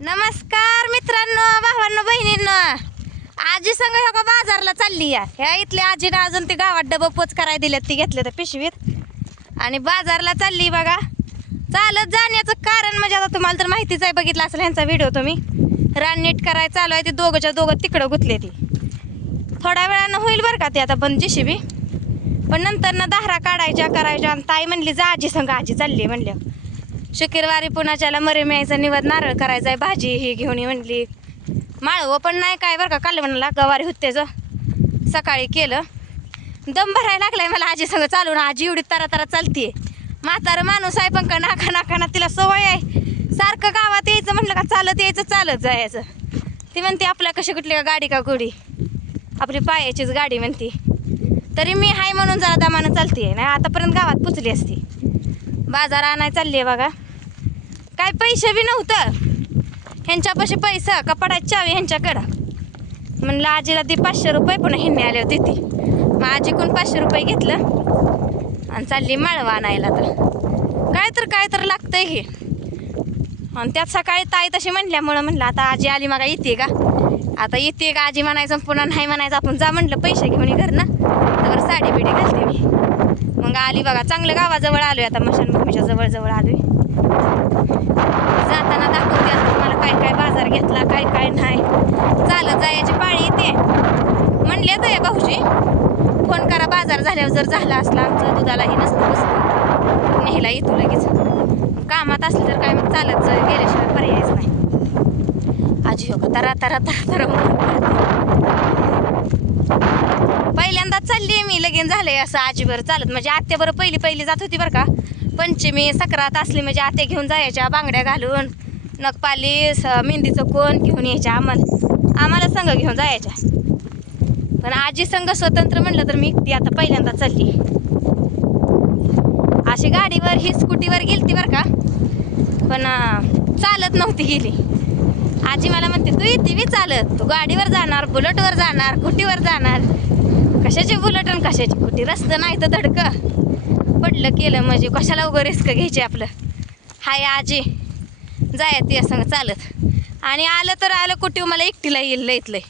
नमस्कार मित्रांनो, भावांनो, बहिणींनो. आजी संग ह्या का बाजारला चालली या. ह्या इथल्या आजीने अजून ते गावात डबं पोच करायला दिल्यात, ती घेतले तर पिशवीत आणि बाजारला चालली बघा. चालत जाण्याचं कारण म्हणजे आता तुम्हाला तर माहितीच आहे, बघितलं असेल ह्यांचा व्हिडिओ तुम्ही. रान नीट करायला चालू आहे, ते दोघंच्या दोघं तिकडं गुतले. ती थोड्या वेळानं होईल बरं का ते आता पण जेसीबी. पण नंतर ना दाहरा काढायच्या करायच्या. आणि ताई म्हणली जा आजी संग. आजी चालली म्हणल्या शुक्रवारी पुण्याच्याला मरे मिळायचा निवद नारळ करायचा आहे, भाजी ही घेऊन ये म्हणली. माळवं पण नाही काय बरं का, काल म्हणला गवारी होतेच सकाळी केलं. दम भरायला लागलाय मला आजी संग चालून. आजी एवढी तरा तरा चालतीये. म्हातारं माणूस आहे पण का नाका नाकाना तिला सवय आहे. सारखं गावात यायचं म्हणलं का चालत यायचं, चालत जायचं. ती म्हणते आपल्या कशी कुठली का गाडी का गोडी, आपली पायाचीच गाडी म्हणते. तरी मी हाय म्हणून जरा दमानं चालते. नाही आतापर्यंत गावात पुचली असती. बाजार आणाय चालली बघा. काय पैसे बी नव्हतं ह्यांच्यापाशी, पैसा कपडाची चावी ह्यांच्याकडं. म्हणलं आजीला ती 500 रुपये, पुन्हा ह्यांनी आले होते ती. मग आजीकडून 500 रुपये घेतलं आणि चालली माळवा आणायला. तर काय तर लागतंय हे. आणि त्यात सकाळी ताई तशी म्हणल्यामुळं म्हणलं आता आजी आली मग येते का, आता येते का आजी म्हणायचं, पुन्हा नाही म्हणायचं. आपण जा म्हणलं पैसे घेऊन घर ना, तर साडी बिडी घालते मी. मग आली बघा. चांगलं गावाजवळ आलोय आता, मशानभूमीच्या जवळ आलोय. जाताना दाखवते आता तुम्हाला काय काय बाजार घेतला, काय काय नाही. चालत जायची पाळी येते. म्हणले तर भाऊजी फोन करा बाजार झाल्यावर, जर झाला असला आमचं दुधालाही नसतं बसतं नेहला येतो लगेच. कामात असलं तर काय मग चालत गेल्याशिवाय पर्यायच नाही. आजी हो का तरा तरा तरा तरा पहिल्यांदाच चालली मी. लगीन झालंय असं आजीबर चालत. म्हणजे आत्याबरोबर पहिली जात होती बरं का. पंचमी सक्रात असली म्हणजे आत्या घेऊन जायच्या, बांगड्या घालून नखपालीस मेहंदीचं कोण घेऊन यायच्या. आम्हाला संघ घेऊन जायच्या. पण आजी संघ स्वतंत्र म्हणलं तर मी एकटी आता पहिल्यांदा चालली. अशी गाडीवर ही स्कूटीवर गेलती बरं का, पण चालत नव्हती गेली. आजी मला म्हणते तू येते बी चालत, तू गाडीवर जाणार, बुलेटवर जाणार, कुटीवर जाणार. कशाची बुलेट आणि कशाची कुटी, रस्तं नाही तर धडकं पडलं केलं म्हणजे कशाला उगं रिस्क घ्यायची आपलं. हाय आजी जायत या संग चालत. आणि आलं तर आलं कुठे मला एकटीला येईल लयत लय.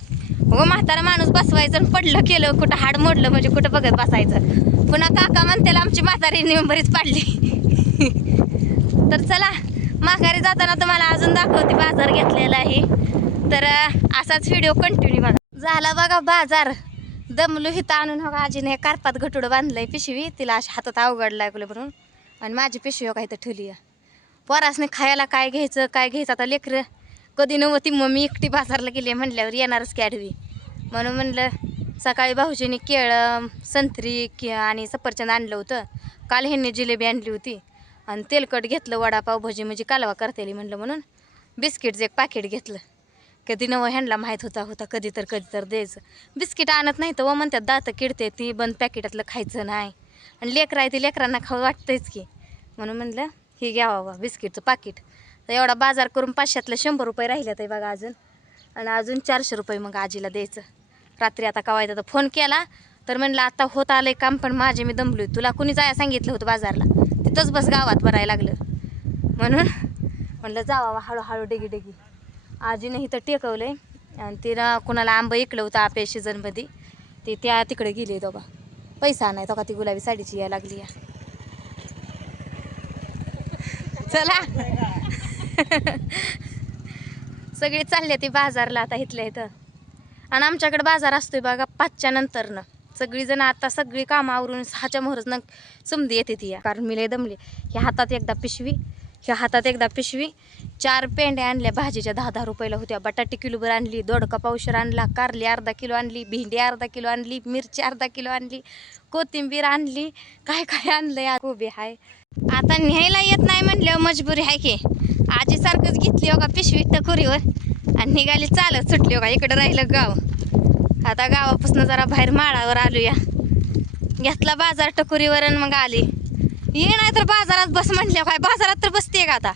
हो म्हातारा माणूस बसवायचं आणि पडलं केलं कुठं हाड मोडलं म्हणजे कुठं बघत बसायचं. पुन्हा काका म्हणतेला आमची म्हातारी बरीच पाडली. तर चला माघारी जाताना तुम्हाला अजून दाखवते बाजार घेतलेला आहे. तर असाच व्हिडिओ कंटिन्यू बघा. झाला बघा बाजार. दमलो हिथं आणून हो आजीने कार्पात घटुडं बांधलंय पिशवी. तिला अशा हातात अवघड लागलं म्हणून. आणि माझी पिशवी हो का इथं ठेवली आहे. पोरासने खायला काय घ्यायचं आता लेकरं कधी नव्हती. मग मी एकटी बाजारला गेली म्हणल्यावर येणारच की आडवी. म्हणून म्हणलं सकाळी भाऊजीने केळं संत्री आणि सफरचंद आणलं होतं. काल ह्यांनी जिलेबी आणली होती. आणि तेलकट घेतलं, वडापाव भजी म्हणजे कालवा करतेली म्हणलं म्हणून. बिस्किटचं एक पाकिट घेतलं. कधी नवं ह्यांना माहीत होता कधी तर द्यायचं. बिस्किट आणत नाही तर व म्हणतात दातं किडते, ती बंद पॅकेटातलं खायचं नाही. आणि लेकरं आहे ती लेकरांना खाऊ वाटतंच की. म्हणून म्हणलं हे घ्यावं बिस्किटचं पाकिट. तर एवढा बाजार करून 500तलं 100 रुपये राहिल्यात आहे बघा अजून. आणि अजून 400 रुपये मग आजीला द्यायचं. रात्री आता कवायचा तर फोन केला तर म्हणलं आता होत आलंय काम, पण माझे मी दमलोय. तुला कुणी जाया सांगितलं होतं बाजारला, तिथंच बस गावात भरायला लागलं. म्हणून म्हणलं जावा हळूहळू डेगी. आजीने इथं टेकवलंय. आणि तिनं कुणाला आंबं इकलं होतं आपल्या सीझनमध्ये, ते त्या तिकडे गेले दोघा. पैसा नाही तो का ती गुलाबी साडीची यायला लागली. चला सगळी चालली ती बाजारला आता इथल्या इथं. आणि आमच्याकडे बाजार असतोय बघा 5च्या नंतरनं. सगळीजण आता सगळी कामं आवरून 6च्या मोहरच समधी येते ती. कारण मी लय दमले. ह्या हातात एकदा पिशवी, ह्या हातात एकदा पिशवी. 4 पेंड्या आणल्या भाजीच्या 10-10 रुपयाला होत्या. बटाटे किलोभर आणली, दोडका पावशेर आणला, कारली अर्धा किलो आणली, भेंडी अर्धा किलो आणली, मिरची अर्धा किलो आणली, कोथिंबीर आणली, काय काय आणलं. कोबी आहे. आता न्यायला येत नाही म्हणल्यावर मजबुरी आहे की. आजीसारखंच घेतली हो का पिशवी टकोरीवर आणि निघाली चालत सुटली हो का. इकडं राहिलं गाव. आता गावापासून जरा बाहेर माळावर आलो या. घेतला बाजार टकोरीवर आणि मग आली. ये नाही तर बाजारात बस म्हणल्या काय. बाजारात तर बसते का आता.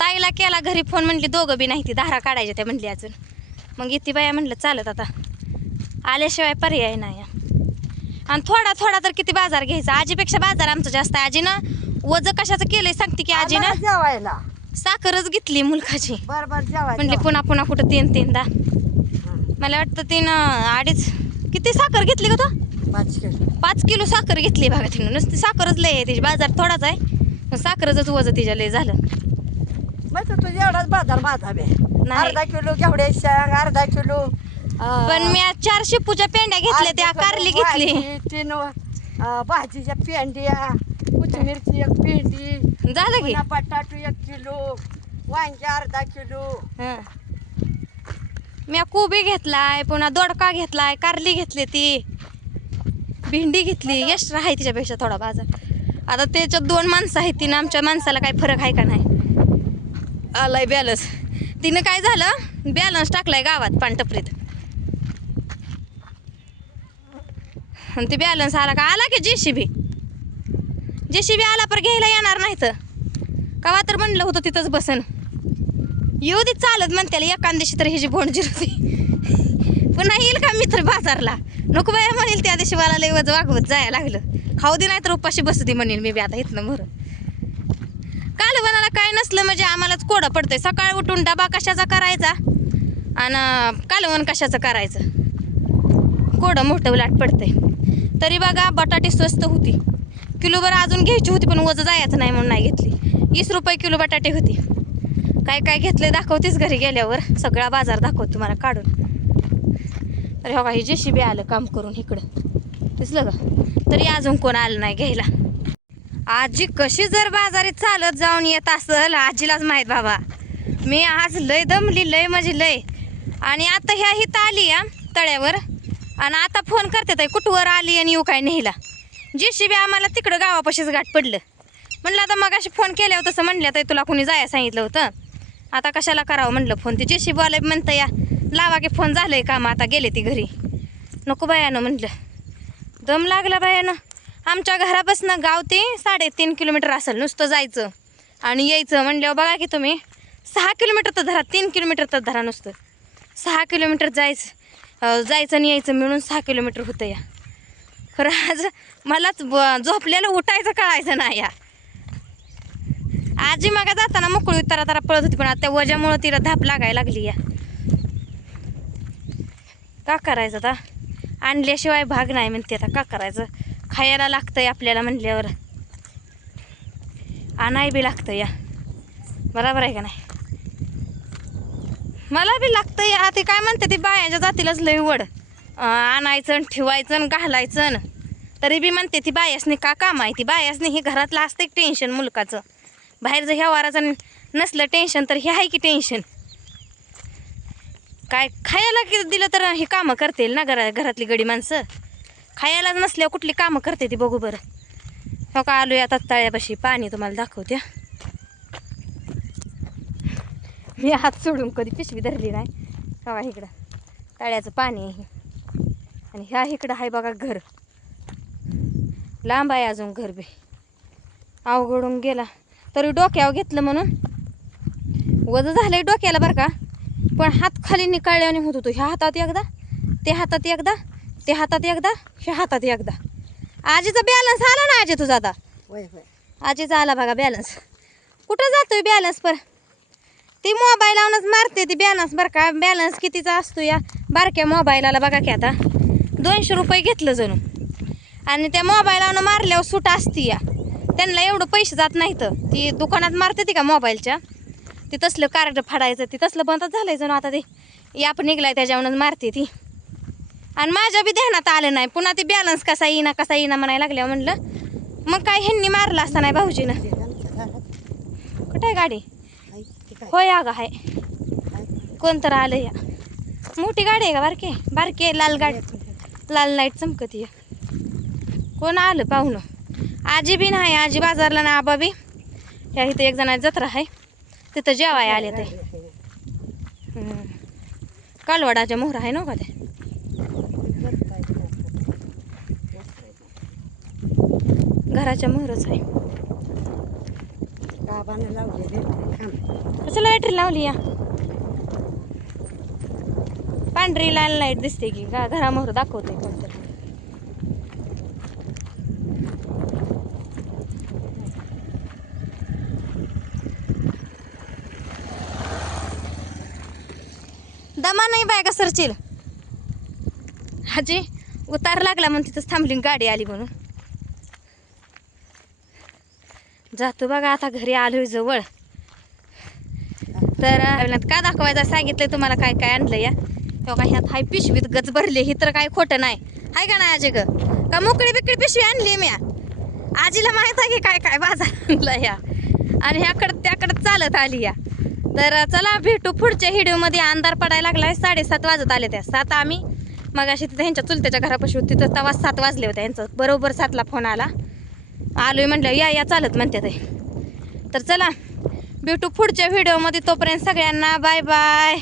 ताईला केला घरी फोन, म्हणली दोघं बी नाही ती दाहरा काढायच्या त्या म्हणली अजून. मग इथे बाया म्हणलं चालत आता आल्याशिवाय पर्याय नाही. आणि थोडा तर किती बाजार घ्यायचा. आजीपेक्षा बाजार आमचं जास्त आहे. आजीनं वजन कशाचं केलंय सांगते की आजीनं जेवायला साखरच घेतली मुलकाची. बर बर जेवा म्हणले पुन्हा पुन्हा कुठं तीनदा. मला वाटतं 3-2.5 किती साखर घेतली का तो? 5 किलो साखर घेतली बघा तिनं. नुसती साखरच लय आहे तिची. बाजार थोडाच आहे पण साखरच वजन तिच्या लय झालं. मग तू एवढाच बाजार माझा बे. नाही. अर्धा किलो घेवडे शेंग, अर्धा किलो पण मी आज 4 शेपूच्या पेंड्या घेतल्या, त्या कारली घेतली. 3 भाजीच्या पेंड्या, कोथिंबीरची 1 पेंडी, झालं की. पुन्हा बटाटू 1 किलो, वांगी अर्धा किलो. हं. मी कोबी घेतलाय, पुन्हा दोडका घेतलाय, कारली घेतली, ती भेंडी घेतली. एक्स्ट्रा आहे तिच्यापेक्षा थोडा बाजार. आता त्याच्यात 2 माणसं आहेत. तिनं आमच्या माणसाला काही फरक आहे का नाही. आलाय बॅलन्स. तिनं काय झालं, बॅलन्स टाकलाय गावात पानटपरीत. आणि ते बॅलन्स आला का, आला की जेसीबी आला पर घ्यायला येणार नाही तर कवा तर म्हणलं होतं तिथंच बसन. येऊ दे चालत म्हणते एका दिवशी तर ह्याची बोंड जिरती. पुन्हा येईल का मित्र बाजारला, नको बाया म्हणेल. त्या दिवशी मला लय वज वागवत जायला लागलं. खाऊ दे नाही तर उपाशी बसू दे म्हणेल मी बी आता इथनं मर. कालवणाला काय नसलं म्हणजे आम्हालाच कोडं पडतंय. सकाळ उठून डबा कशाचा करायचा आणि कालवण कशाचं करायचं, कोडं मोठं उलाट पडतंय. तरी बघा बटाटे स्वस्त होती. किलोभर अजून घ्यायची होती पण वजन जायचं नाही म्हणून नाही घेतली. 20 रुपये किलो बटाटे होती. काय काय घेतले दाखवतेच घरी गेल्यावर. सगळा बाजार दाखवत तुम्हाला काढून. अरे हो का, हे जेसीबी आलं काम करून इकडं, दिसलं का. तरी अजून कोण आलं नाही घ्यायला. आजी कशी जर बाजारात चालत जाऊन येत असेल आजीलाच माहीत बाबा. मी आज लय दमली, लय म्हणजे लय. आणि आता ह्या हिथं आली या तळ्यावर आणि आता फोन करते ताई कुठवर आली आणि येऊ काय न्यायला. जेसीबी आम्हाला तिकडं गावापाशीच गाठ पडलं. म्हणलं आता मग अशी फोन केल्यावर तसं म्हणल्या ताई तुला कुणी जायला सांगितलं होतं, आता कशाला करावं म्हणलं फोन. ते जेसीबी वाले म्हणतं या लावा की फोन झालंय काम, आता गेले ती घरी. नको बायानं म्हणलं, दम लागला बायानं. आमच्या घरापासून गाव ते 3.5 किलोमीटर असेल नुसतं जायचं आणि यायचं म्हणल्यावर बघा की तुम्ही 6 किलोमीटर तर धरा, 3 किलोमीटर तर धरा नुसतं. 6 किलोमीटर जायचं आणि यायचं मिळून 6 किलोमीटर होतं या. खरं आज मलाच झोपलेलं उठायचं कळायचं नाही या. आजी मागा जाताना मोकळी तरा पळत होती पण आता त्या वजामुळं तिला धाप लागायला लागली या. का करायचं आता, आणल्याशिवाय भाग नाही म्हणते. आता का करायचं, खायला लागतंय आपल्याला म्हणल्यावर आणाय बी लागतं या. बरोबर आहे का नाही. मला बी लागतं या. ते काय म्हणते ती बायांच्या जातीलाच लय वड, आणायचं ठेवायचं घालायचं. तरी बी म्हणते ती बायासनी का काम आहे. ती बायासनी हे घरातलं असतं टेन्शन मुलकाचं. बाहेर जर ह्या वाराचं नसलं टेन्शन तर हे आहे की टेन्शन. काय खायला की दिलं तर हे कामं करतील ना घरातली गडी माणसं. खायलाच नसल्यावर कुठली कामं करते ती बघू बरं. हो का आलोय आता तळ्यापाशी, पाणी तुम्हाला दाखवते. मी हात सोडून कधी पिशवी धरली नाही. बघा इकडं तळ्याचं पाणी आहे आणि ह्या इकडं आहे बघा घर. लांब आहे अजून घर बी, अवघडून गेला. तरी डोक्यावर घेतलं म्हणून वजन झालंय डोक्याला बरं का. पण हात खाली निकाळल्याने होत होतो. ह्या हातात एकदा, ते हातात एकदा, ते हातात एकदा, ह्या हातात एकदा. आजीचा बॅलन्स आला ना आजी तुझा आता. आजीचा आला बघा बॅलन्स. कुठं जातोय बॅलन्स पर, ती मोबाईल लावूनच मारते ती बॅलन्स बरं का. बॅलन्स कितीचा असतो या बारक्या मोबाईलाला बघा की आता 200 रुपये घेतलं जणू. आणि त्या मोबाईल लावून मारल्यावर सूट असती या. त्यांना एवढं पैसे जात नाहीत. ती दुकानात मारते ती का मोबाईलच्या, ती तसलं कार्ड फाडायचं ती तसलं बंदच झालंय जणू. आता ते याप निघलाय त्याच्यावरूनच मारते ती. आणि माझ्या बी ध्यानात आलं नाही. पुन्हा ती बॅलन्स कसा येईना म्हणायला लागल्या. म्हणलं मग काय ह्यांनी मारला असता नाही भाऊजीनं. कुठे आहे गाडी, होय अगं आहे. कोणतर आलं या. मोठी गाडी आहे का बारकी, बारकी लाल गाडी, लाल लाईट चमकती. कोण आलं पाहुणं. आजी बी नाही, आजी बाजारला ना. आबा बी ह्या इथं एक जण जत्रा आहे तिथं जेवाय आले ते. कालवडाच्या मोहरा आहे ना का ते. घराच्या मोहरच आहे. कसं लाईट लावली या, पांढरी लाल लाईट दिसते की घरामोहर दाखवते कोणतरी. दमा नाही बाय का सरशील आजी उतार लागला म्हणून तिथंच थांबली गाडी आली म्हणून जातो बघा आता घरी आलोय जवळ तर का दाखवायचं सांगितलंय तुम्हाला काय काय आणलं या तेव्हा ह्यात हाय पिशवीत गच भरली ही तर काय खोटं नाही हाय का नाही आजी ग का मोकळी बिकळी पिशवी आणली मी आजीला माहित आहे की काय काय बाजार आणला या आणि ह्याकडं त्याकडं चालत आली या तर चला भेटू पुढच्या व्हिडिओमध्ये अंधार पडायला लागलाय 7:30 वाजत आले त्या 7 आम्ही मग अशी तिथं ह्यांच्या चुलत्याच्या घरापाशी होती तिथं तेव्हा 7 वाजले होते यांचं बरोबर 7ला फोन आला आलोय म्हटलं या चालत म्हणते ते तर चला भेटू पुढच्या व्हिडिओमध्ये तोपर्यंत सगळ्यांना बाय बाय